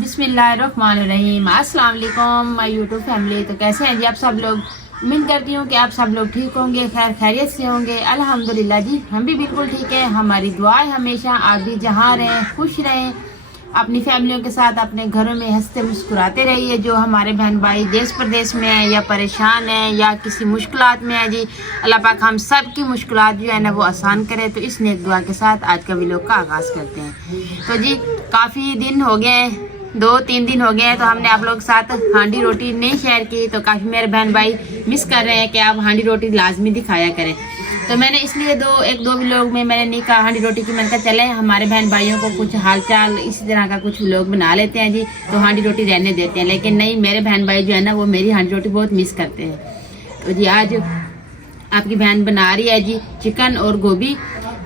बिस्मिल्लाहिर्रहमानिर्रहीम। अस्सलाम वालेकुम माय यूट्यूब फैमिली। तो कैसे हैं जी आप सब लोग। उम्मीद करती हूँ कि आप सब लोग ठीक होंगे, खैर खैरियत से होंगे। अल्हम्दुलिल्लाह जी हम भी बिल्कुल ठीक है। हमारी दुआ है हमेशा आप भी जहाँ रहें खुश रहें, अपनी फैमिलियों के साथ अपने घरों में हंसते मुस्कुराते रहिए। जो हमारे बहन भाई देश प्रदेश में है या परेशान है या किसी मुश्किलात में है जी, अल्लाह पाक हम सब की मुश्किलात जो है ना वो आसान करे। तो इस नेक दुआ के साथ आज का वीडियो का आगाज़ करते हैं। तो जी काफ़ी दिन हो गए, 2-3 दिन हो गए हैं, तो हमने आप लोग के साथ हांडी रोटी नहीं शेयर की। तो काफ़ी मेरे बहन भाई मिस कर रहे हैं कि आप हांडी रोटी लाजमी दिखाया करें। तो मैंने इसलिए एक दो व्लॉग में मैंने नहीं कहा हांडी रोटी की। मैंने कहा चले हमारे बहन भाइयों को कुछ हालचाल इसी तरह का कुछ व्लॉग बना लेते हैं जी, तो हांडी रोटी रहने देते हैं। लेकिन नहीं, मेरे बहन भाई जो है ना वो मेरी हांडी रोटी बहुत मिस करते हैं। तो जी आज आपकी बहन बना रही है जी चिकन और गोभी।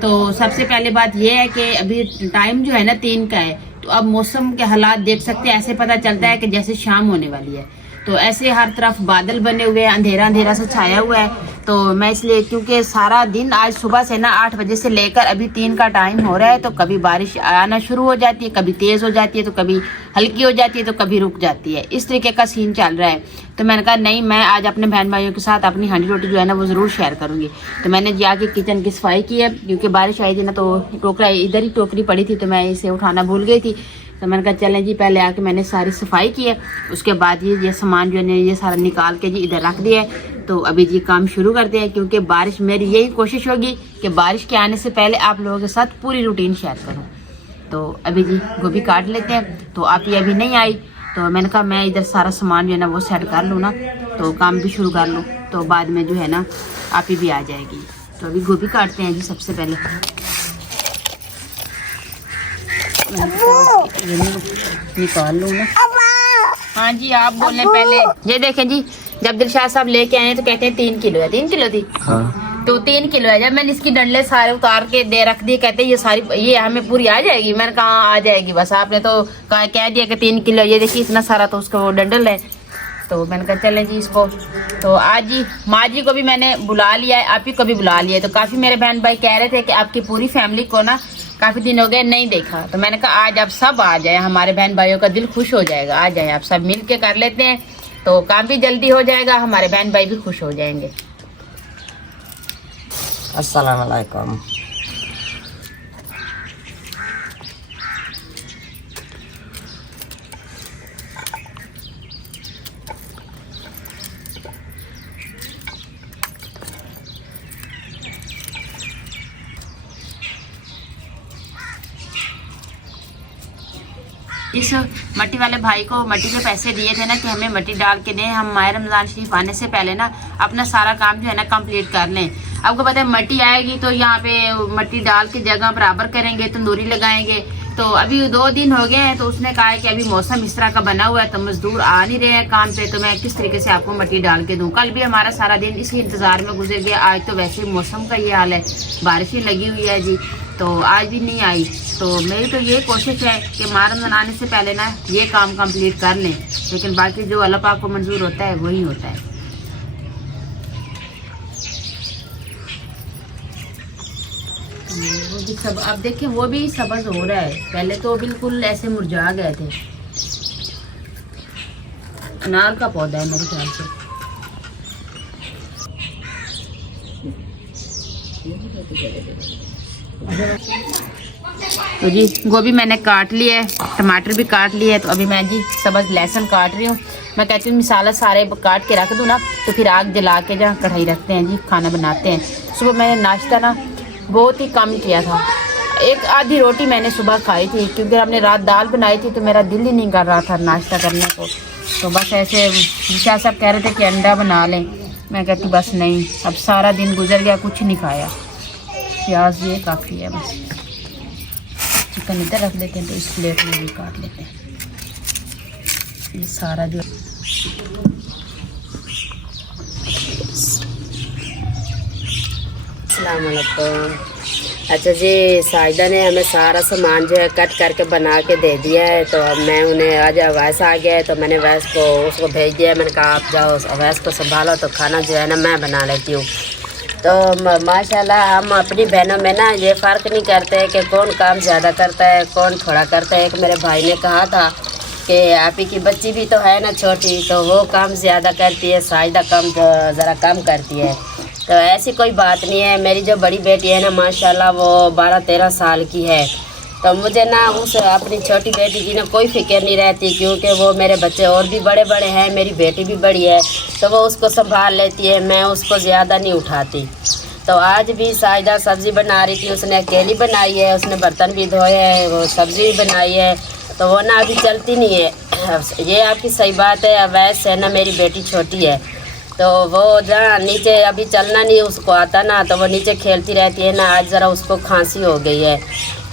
तो सबसे पहले बात यह है कि अभी टाइम जो है ना 3 का है, तो अब मौसम के हालात देख सकते हैं। ऐसे पता चलता है कि जैसे शाम होने वाली है। तो ऐसे हर तरफ बादल बने हुए हैं, अंधेरा अंधेरा सा छाया हुआ है। तो मैं इसलिए क्योंकि सारा दिन आज सुबह से ना 8 बजे से लेकर अभी 3 का टाइम हो रहा है, तो कभी बारिश आना शुरू हो जाती है, कभी तेज़ हो जाती है, तो कभी हल्की हो जाती है, तो कभी रुक जाती है। इस तरीके का सीन चल रहा है। तो मैंने कहा नहीं, मैं आज अपने बहन भाइयों के साथ अपनी हांडी रोटी जो है ना वो ज़रूर शेयर करूँगी। तो मैंने जाके किचन की सफाई की है, क्योंकि बारिश आई थी ना, तो टोकरा इधर ही टोकरी पड़ी थी, तो मैं इसे उठाना भूल गई थी। तो मैंने कहा चलें जी पहले आके मैंने सारी सफाई की है, उसके बाद ये सामान जो है ये सारा निकाल के जी इधर रख दिया है। तो अभी जी काम शुरू करते हैं, क्योंकि बारिश मेरी यही कोशिश होगी कि बारिश के आने से पहले आप लोगों के साथ पूरी रूटीन शेयर करूं। तो अभी जी गोभी काट लेते हैं। तो आप ये अभी नहीं आई, तो मैंने कहा मैं इधर सारा सामान जो है ना वो सेट कर लूँ ना, तो काम भी शुरू कर लूँ, तो बाद में जो है ना आप ही भी आ जाएगी। तो अभी गोभी काटते हैं जी सबसे पहले। निकाल लूँ ना। हाँ जी आप बोले पहले। ये देखें जी, जब दिलशाद साहब लेके आए तो कहते हैं 3 किलो है। 3 किलो थी हाँ। तो 3 किलो है। जब मैंने इसकी डंडले सारे उतार के दे रख दिए, कहते ये सारी ये हमें पूरी आ जाएगी। मैंने कहा आ जाएगी, बस आपने तो कह दिया कि 3 किलो। ये देखिए इतना सारा तो उसका वो डंडल है। तो मैंने कहा चले जी इसको। तो आज जी माँ जी को भी मैंने बुला लिया है, आप ही को भी बुला लिया है। तो काफ़ी मेरे बहन भाई कह रहे थे कि आपकी पूरी फैमिली को ना काफ़ी दिन हो गए नहीं देखा। तो मैंने कहा आज आप सब आ जाए, हमारे बहन भाइयों का दिल खुश हो जाएगा। आ जाए आप सब मिल के कर लेते हैं, तो काम भी जल्दी हो जाएगा, हमारे बहन भाई भी खुश हो जाएंगे। अस्सलाम वालेकुम। इस मट्टी वाले भाई को मट्टी के पैसे दिए थे ना कि हमें मट्टी डाल के दें, हम माह रमज़ान शरीफ आने से पहले ना अपना सारा काम जो है ना कंप्लीट कर लें। आपको पता है मट्टी आएगी तो यहाँ पे मट्टी डाल के जगह बराबर करेंगे, तंदूरी लगाएंगे। तो अभी 2 दिन हो गए हैं, तो उसने कहा है कि अभी मौसम इस तरह का बना हुआ है तो मजदूर आ नहीं रहे हैं काम पे, तो मैं किस तरीके से आपको मट्टी डाल के दूँ। कल भी हमारा सारा दिन इसी इंतज़ार में गुजर गया। आज तो वैसे ही मौसम का ये हाल है, बारिश ही लगी हुई है जी, तो आज भी नहीं आई। तो मेरी तो ये कोशिश है कि माह रमज़ान आने से पहले ना ये काम कंप्लीट कर लें, लेकिन बाकी जो अल्लाह पाक को मंजूर होता है वही होता है। वो भी सब अब देखें वो भी सब्ज़ हो रहा है, पहले तो बिल्कुल ऐसे मुरझा गए थे। अनार का पौधा है मेरे ख्याल से। तो जी गोभी मैंने काट लिया है, टमाटर भी काट लिया है। तो अभी मैं जी सब्ज़ लहसुन काट रही हूँ। मैं कहती हूँ मसाला सारे काट के रख दूँ ना, तो फिर आग जला के जहाँ कढ़ाई रखते हैं जी खाना बनाते हैं। सुबह मैंने नाश्ता ना बहुत ही कम किया था, 1 आधी रोटी मैंने सुबह खाई थी, क्योंकि हमने रात दाल बनाई थी तो मेरा दिल ही नहीं कर रहा था नाश्ता करने को। तो बस ऐसे निशा साहब कह रहे थे कि अंडा बना लें, मैं कहती बस नहीं, अब सारा दिन गुजर गया कुछ नहीं खाया। प्याज ये काफ़ी है, बस चिकन इधर रख लेते हैं, तो इस प्लेट में भी काट लेते हैं ये सारा जो। अस्सलाम वालेकुम। अच्छा जी साजिदा ने हमें सारा सामान जो है कट करके बना के दे दिया है। तो अब मैं उन्हें आज अवैस आ गया है, तो मैंने अवैस को उसको भेज दिया है। मैंने कहा आप जाओ अवैस को संभालो, तो खाना जो है ना मैं बना लेती हूँ। तो माशाल्लाह हम अपनी बहनों में ना ये फ़र्क नहीं करते कि कौन काम ज़्यादा करता है कौन थोड़ा करता है। एक मेरे भाई ने कहा था कि आप ही की बच्ची भी तो है ना छोटी, तो वो काम ज़्यादा करती है, साइदा कम ज़रा कम करती है। तो ऐसी कोई बात नहीं है। मेरी जो बड़ी बेटी है ना माशाल्लाह वो 12-13 साल की है। तो मुझे ना उस अपनी छोटी बेटी की ना कोई फिक्र नहीं रहती, क्योंकि वो मेरे बच्चे और भी बड़े बड़े हैं, मेरी बेटी भी बड़ी है, तो वो उसको संभाल लेती है, मैं उसको ज़्यादा नहीं उठाती। तो आज भी साइदा सब्ज़ी बना रही थी, उसने अकेली बनाई है, उसने बर्तन भी धोए हैं, वो सब्ज़ी भी बनाई है, तो वो ना अभी चलती नहीं है। ये आपकी सही बात है। वैसे है ना मेरी बेटी छोटी है, तो वो जहाँ नीचे अभी चलना नहीं उसको आता ना, तो वो नीचे खेलती रहती है ना। आज ज़रा उसको खांसी हो गई है,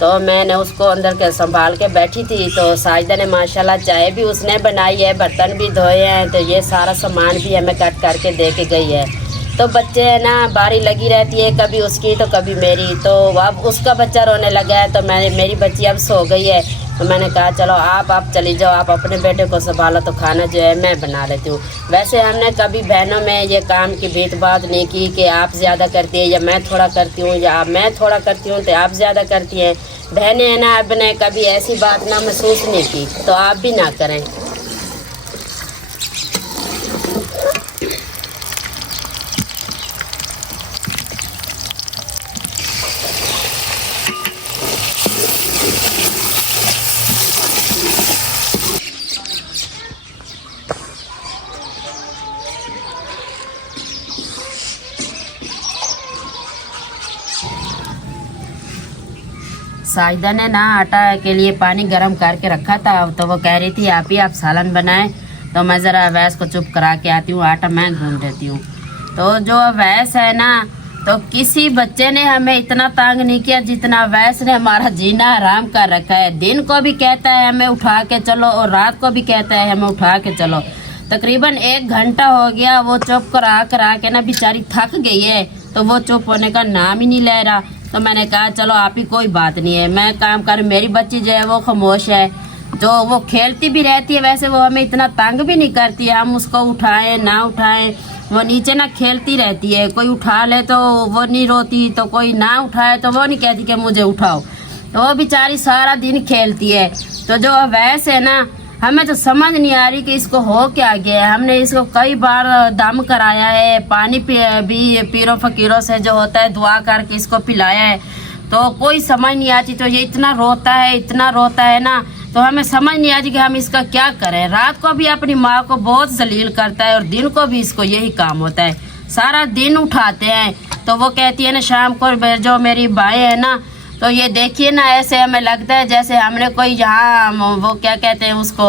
तो मैंने उसको अंदर के संभाल के बैठी थी। तो साजिदा ने माशाल्लाह चाय भी उसने बनाई है, बर्तन भी धोए हैं, तो ये सारा सामान भी हमें कट करके दे के गई है। तो बच्चे है ना बारी लगी रहती है, कभी उसकी तो कभी मेरी। तो अब उसका बच्चा रोने लगा है, तो मेरी बच्ची अब सो गई है, तो मैंने कहा चलो आप चली जाओ, आप अपने बेटे को संभालो, तो खाना जो है मैं बना लेती हूँ। वैसे हमने कभी बहनों में ये काम की भेदभाव नहीं की कि आप ज़्यादा करती है या मैं थोड़ा करती हूँ, या मैं थोड़ा करती हूँ तो आप ज़्यादा करती हैं। बहनें हैं ना, आपने कभी ऐसी बात ना महसूस नहीं की, तो आप भी ना करें। साहिदा ने ना आटा के लिए पानी गर्म करके रखा था, तो वो कह रही थी आप ही आप सालन बनाएं, तो मैं ज़रा अवैस को चुप करा के आती हूँ, आटा मैं गूंद देती हूँ। तो जो अवैस है ना, तो किसी बच्चे ने हमें इतना तंग नहीं किया जितना अवैस ने हमारा जीना हराम कर रखा है। दिन को भी कहता है हमें उठा के चलो, और रात को भी कहता है हमें उठा के चलो। तकरीबन 1 घंटा हो गया, वो चुप करा के ना बेचारी थक गई है, तो वो चुप होने का नाम ही नहीं ले रहा। तो मैंने कहा चलो आप ही कोई बात नहीं है, मैं काम कर। मेरी बच्ची जो है वो खामोश है, जो वो खेलती भी रहती है, वैसे वो हमें इतना तंग भी नहीं करती है। हम उसको उठाएं ना उठाएं, वो नीचे ना खेलती रहती है। कोई उठा ले तो वो नहीं रोती, तो कोई ना उठाए तो वो नहीं कहती कि मुझे उठाओ। तो वो बेचारी सारा दिन खेलती है। तो जो अवैस है ना, हमें तो समझ नहीं आ रही कि इसको हो क्या गया है। हमने इसको कई बार दम कराया है, पानी भी पीरों फकीरों से जो होता है दुआ करके इसको पिलाया है, तो कोई समझ नहीं आती। तो ये इतना रोता है ना, तो हमें समझ नहीं आती कि हम इसका क्या करें। रात को भी अपनी माँ को बहुत जलील करता है, और दिन को भी इसको यही काम होता है। सारा दिन उठाते हैं, तो वो कहती है ना शाम को जो मेरी बाएँ है ना, तो ये देखिए ना, ऐसे हमें लगता है जैसे हमने कोई यहाँ वो क्या कहते हैं उसको,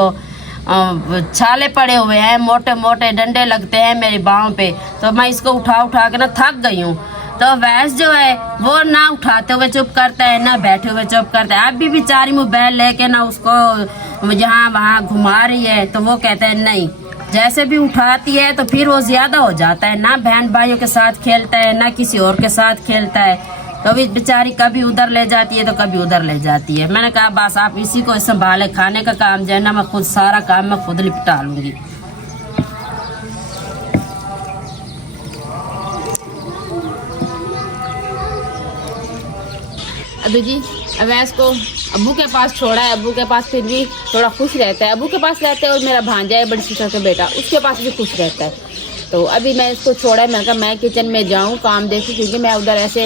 छाले पड़े हुए हैं, मोटे मोटे डंडे लगते हैं मेरी बाहों पे। तो मैं इसको उठा के ना थक गई हूँ। तो वैस जो है वो ना उठाते हुए चुप करता है, ना बैठे हुए चुप करता है। अब भी बेचारी मोबाइल लेके ना उसको यहाँ वहाँ घुमा रही है, तो वो कहता है नहीं। जैसे भी उठाती है तो फिर वो ज्यादा हो जाता है, ना बहन भाइयों के साथ खेलता है, ना किसी और के साथ खेलता है। तो भी बेचारी कभी उधर ले जाती है तो कभी उधर ले जाती है। मैंने कहा बस आप इसी को संभाले, खाने का काम जो है ना मैं खुद, सारा काम मैं खुद निपटा लूंगी। अभी जी अवैस को अब्बू के पास छोड़ा है, अब्बू के पास फिर भी थोड़ा खुश रहता है। अब्बू के पास रहता है, और मेरा भांजा है बड़ी सिस्टर का बेटा, उसके पास भी खुश रहता है। तो अभी मैं इसको छोड़ा है, मैंने कहा मैं किचन में जाऊं काम देखूं, क्योंकि मैं उधर ऐसे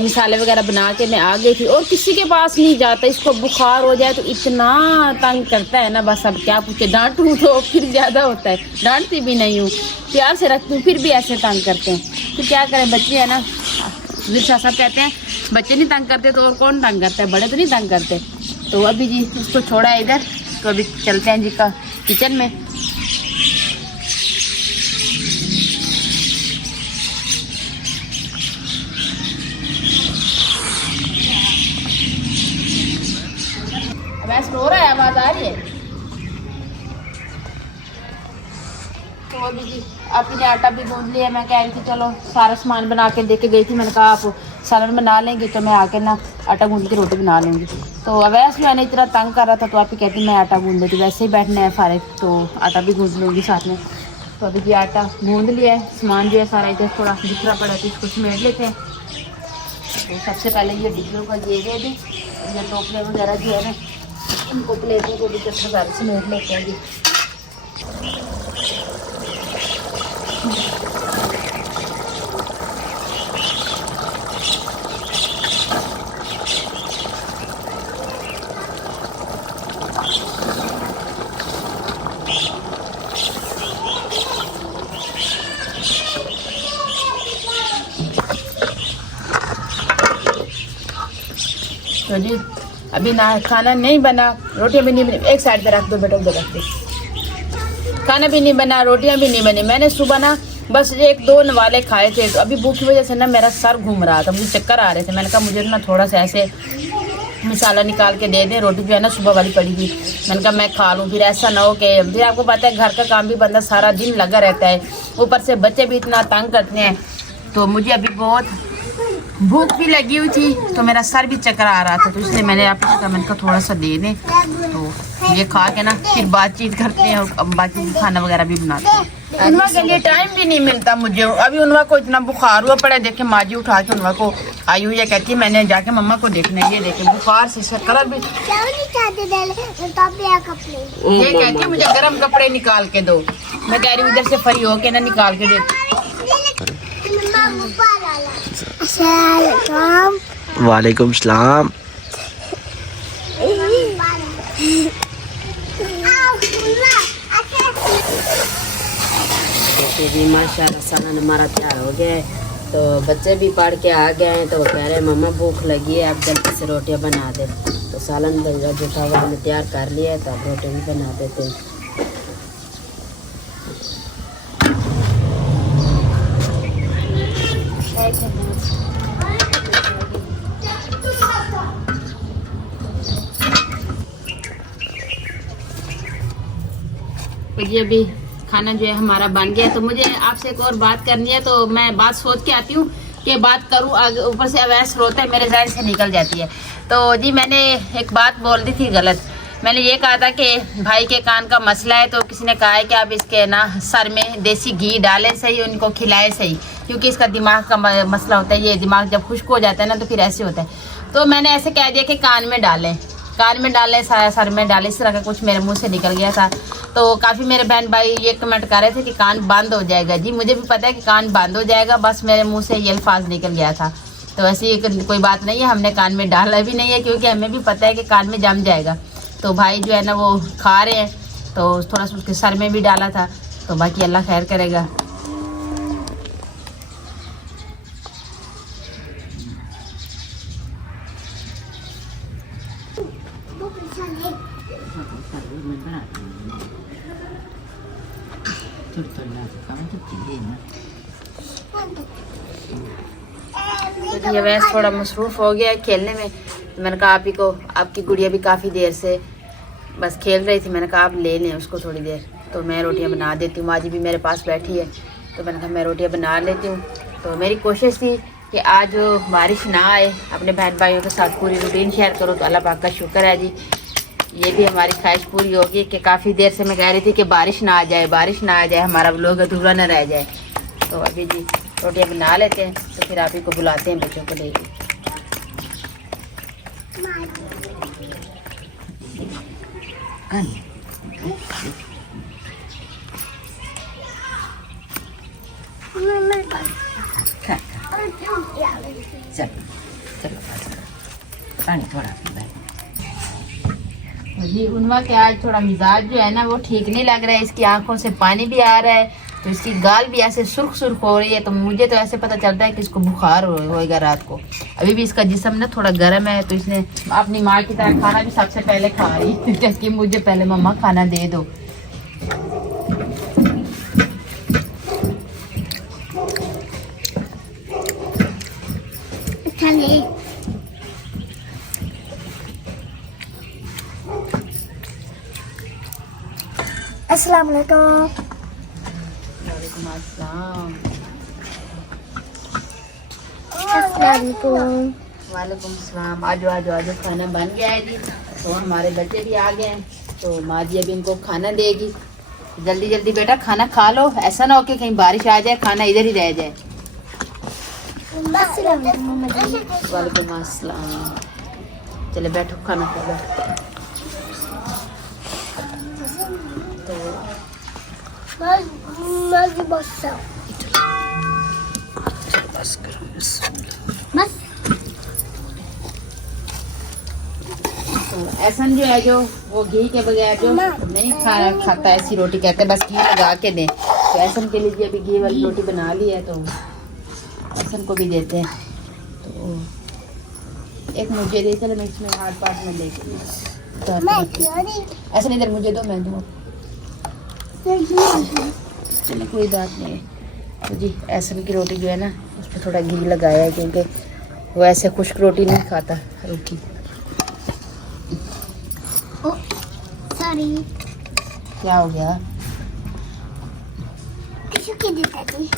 मसाले वगैरह बना के मैं आ गई थी, और किसी के पास नहीं जाता। इसको बुखार हो जाए तो इतना तंग करता है ना, बस अब क्या पूछे। डांटूँ तो फिर ज़्यादा होता है, डांटती भी नहीं हूँ, प्यार से रखती हूँ, फिर भी ऐसे तंग करते हैं। तो क्या करें, बच्चे है ना, शाह साहब कहते हैं बच्चे नहीं तंग करते तो और कौन तंग करता है, बड़े तो नहीं तंग करते। तो अभी जी उसको छोड़ा है इधर, तो अभी चलते हैं जी का किचन में। अवैस रो रहा है, आवाज आ रही है। तो अभी जी आपी ने आटा भी गूंद लिया। मैं कह रही थी चलो सारा सामान बना के दे के गई थी, मैंने कहा आप सालन बना लेंगे तो मैं आके ना आटा गूंद के रोटी बना लूँगी। तो अवैस मैंने इतना तंग कर रहा था, तो आप ही कहती मैं आटा गूंद देती, वैसे ही बैठना है फारिग, तो आटा भी गूंद लूँगी साथ में। तो अभी जी आटा गूंद लिया है, सामान जो है सारा इधर थोड़ा बिखरा पड़ा था, इसको समेट लेते हैं। तो सबसे पहले ये डिब्बों का ये दे दें, ये टोकरे वगैरह जो है ना इनको प्लेटों को भी इकट्ठा कर समेट लेते हैं जी। तो जी अभी ना खाना नहीं बना, रोटियां भी नहीं बनी, एक साइड पे रख दो बेटा, उधर रख दो। खाना भी नहीं बना, रोटियां भी नहीं बनी। मैंने सुबह ना बस एक दो नवाले खाए थे, तो अभी भूख की वजह से ना मेरा सर घूम रहा था, मुझे चक्कर आ रहे थे। मैंने कहा मुझे ना थोड़ा सा ऐसे मसाला निकाल के दे दें, रोटी जो है ना सुबह वाली पड़ी थी, मैंने कहा मैं खा लूँ। फिर ऐसा ना हो कि फिर आपको पता है घर का काम भी बंदा सारा दिन लगा रहता है, ऊपर से बच्चे भी इतना तंग करते हैं। तो मुझे अभी बहुत भूख भी लगी हुई थी, तो मेरा सर भी चक्कर आ रहा था, तो इसलिए मैंने आपको कहा मैंने कहा थोड़ा सा दे दें, तो ये खा के ना फिर बातचीत करते हैं और बाकी खाना वगैरह भी बनाते हैं। उनवा के लिए टाइम भी नहीं मिलता मुझे। अभी उनवा को इतना बुखार हुआ पड़ा, देखे माजी उठा के उनवा को आई हुई है, कहती है मैंने जाके मम्मा को देखना है। ये देखे बुखार से इसका कलर भी, ये कहती है मुझे गर्म कपड़े निकाल के दो। मैं कह रही हूँ इधर से फ्री होके ना निकाल के दे। वालेकुम सलाम। जी माशाल्लाह सालन हमारा तैयार हो गया है, तो बच्चे भी पढ़ के आ गए हैं, तो वो कह रहे हैं मम्मा भूख लगी है, आप जल्दी से रोटियां बना दे। तो सालन जो था वो हमने तैयार कर लिया है, तो आप रोटियां भी बना देते हैं। ये अभी खाना जो है हमारा बन गया, तो मुझे आपसे एक और बात करनी है, तो मैं बात सोच के आती हूँ कि बात करूँ, आगे ऊपर से अवैस रोता है मेरे जहन से निकल जाती है। तो जी मैंने एक बात बोल दी थी गलत। मैंने ये कहा था कि भाई के कान का मसला है, तो किसी ने कहा है कि आप इसके ना सर में देसी घी डालें सही, उनको खिलाएं सही, क्योंकि इसका दिमाग का मसला होता है। ये दिमाग जब खुश्क हो जाता है ना तो फिर ऐसे होता है। तो मैंने ऐसे कह दिया कि कान में डालें, कान में डालें, सर में डालें, इस तरह का कुछ मेरे मुंह से निकल गया था। तो काफ़ी मेरे बहन भाई ये कमेंट कर रहे थे कि कान बंद हो जाएगा। जी मुझे भी पता है कि कान बंद हो जाएगा, बस मेरे मुंह से ये अल्फाज निकल गया था। तो ऐसी कोई बात नहीं है, हमने कान में डाला भी नहीं है, क्योंकि हमें भी पता है कि कान में जम जाएगा। तो भाई जो है ना वो खा रहे हैं, तो थोड़ा सा उसके सर में भी डाला था, तो बाकी अल्लाह खैर करेगा। तो ये वैसे थोड़ा मसरूफ़ हो गया है खेलने में, तो मैंने कहा आप ही को, आपकी गुड़िया भी काफ़ी देर से बस खेल रही थी, मैंने कहा आप ले लें उसको थोड़ी देर। तो मैं रोटियां बना देती हूँ, माजी भी मेरे पास बैठी है, तो मैंने कहा मैं रोटियां बना लेती हूँ। तो मेरी कोशिश थी कि आज बारिश ना आए, अपने बहन भाइयों के साथ पूरी रूटीन शेयर करो, तो अल्लाह पाक का शुक्र है जी, ये भी हमारी ख्वाहिश पूरी होगी कि काफ़ी देर से मैं कह रही थी कि बारिश ना आ जाए, बारिश ना आ जाए, हमारा व्लॉग अधूरा ना रह जाए। तो अभी जी रोटियां बना लेते हैं, तो फिर आप ही को बुलाते हैं बच्चों को लेके। जी उनवा के आज थोड़ा मिजाज जो है ना वो ठीक नहीं लग रहा है, इसकी आंखों से पानी भी आ रहा है, तो इसकी गाल भी ऐसे सुर्ख सुर्ख हो रही है। तो मुझे तो ऐसे पता चलता है कि इसको बुखार होएगा रात को। अभी भी इसका जिस्म ना थोड़ा गर्म है, तो इसने अपनी माँ की तरह खाना भी सबसे पहले खा रही है, जबकि मुझे पहले मम्मा खाना दे दो। अस्सलाम वालेकुम। वालेकुम अस्सलाम। अस्सलाम वालेकुम अस्सलाम। आजो आजो आजो, खाना बन गया है जी, तो हमारे बच्चे भी आ गए हैं, तो माँ जी अभी इनको खाना देगी। जल्दी जल्दी बेटा खाना खा लो, ऐसा ना हो कि कहीं बारिश आ जाए खाना इधर ही रह जाए। वालेकुम अस्सलाम। चले बैठो खाना खा लो। तो बस करो बस। तो ऐसन जो है जो वो घी के बगैर जो नहीं खाता ऐसी रोटी कहते हैं, बस घी लगा के दें। तो ऐसन के लिए अभी घी वाली रोटी बना ली है, तो ऐसन को भी देते हैं। तो एक मुझे दे, चलो मैं इसमें हाथ पास में लेके ऐसा नहीं, इधर मुझे दो, मैं दूँ। चलो कोई बात नहीं। तो जी ऐसन की रोटी जो है ना उस पर थोड़ा घी लगाया है, क्योंकि वो ऐसे खुश्क रोटी नहीं खाता रोटी। सॉरी, क्या हो गया? टिश्यू के देता थी।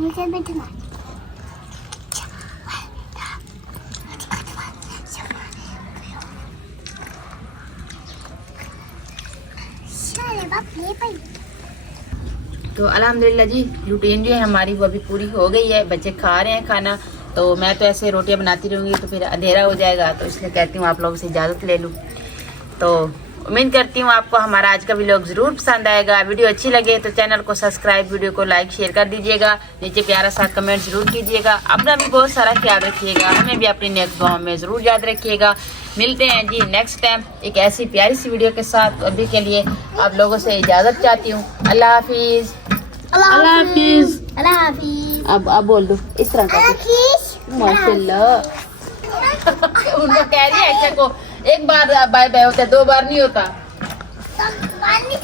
मुझे बैठना। तो अल्हम्दुलिल्लाह जी रूटीन जो है हमारी वो अभी पूरी हो गई है। बच्चे खा रहे हैं खाना, तो मैं तो ऐसे रोटियां बनाती रहूँगी तो फिर अंधेरा हो जाएगा, तो इसलिए कहती हूँ आप लोगों से इजाज़त ले लूँ। तो उम्मीद करती हूँ आपको हमारा आज का व्लॉग ज़रूर पसंद आएगा। वीडियो अच्छी लगे तो चैनल को सब्सक्राइब, वीडियो को लाइक शेयर कर दीजिएगा। नीचे प्यारा सा कमेंट ज़रूर कीजिएगा। अपना भी बहुत सारा ख्याल रखिएगा, हमें भी अपनी नेक्स्ट दुआ में ज़रूर याद रखिएगा। मिलते हैं जी नेक्स्ट टाइम एक ऐसी प्यारी सी वीडियो के साथ। अभी के लिए आप लोगों से इजाज़त चाहती हूँ। अल्लाह हाफिज़। अल्लाह हाफिज़। अल्लाह हाफिज़। अब बोल दो इस तरह का माशाल्लाह। उनको कह रही है अच्छा को एक बार बाय बाय होता है, 2 बार नहीं होता। पानी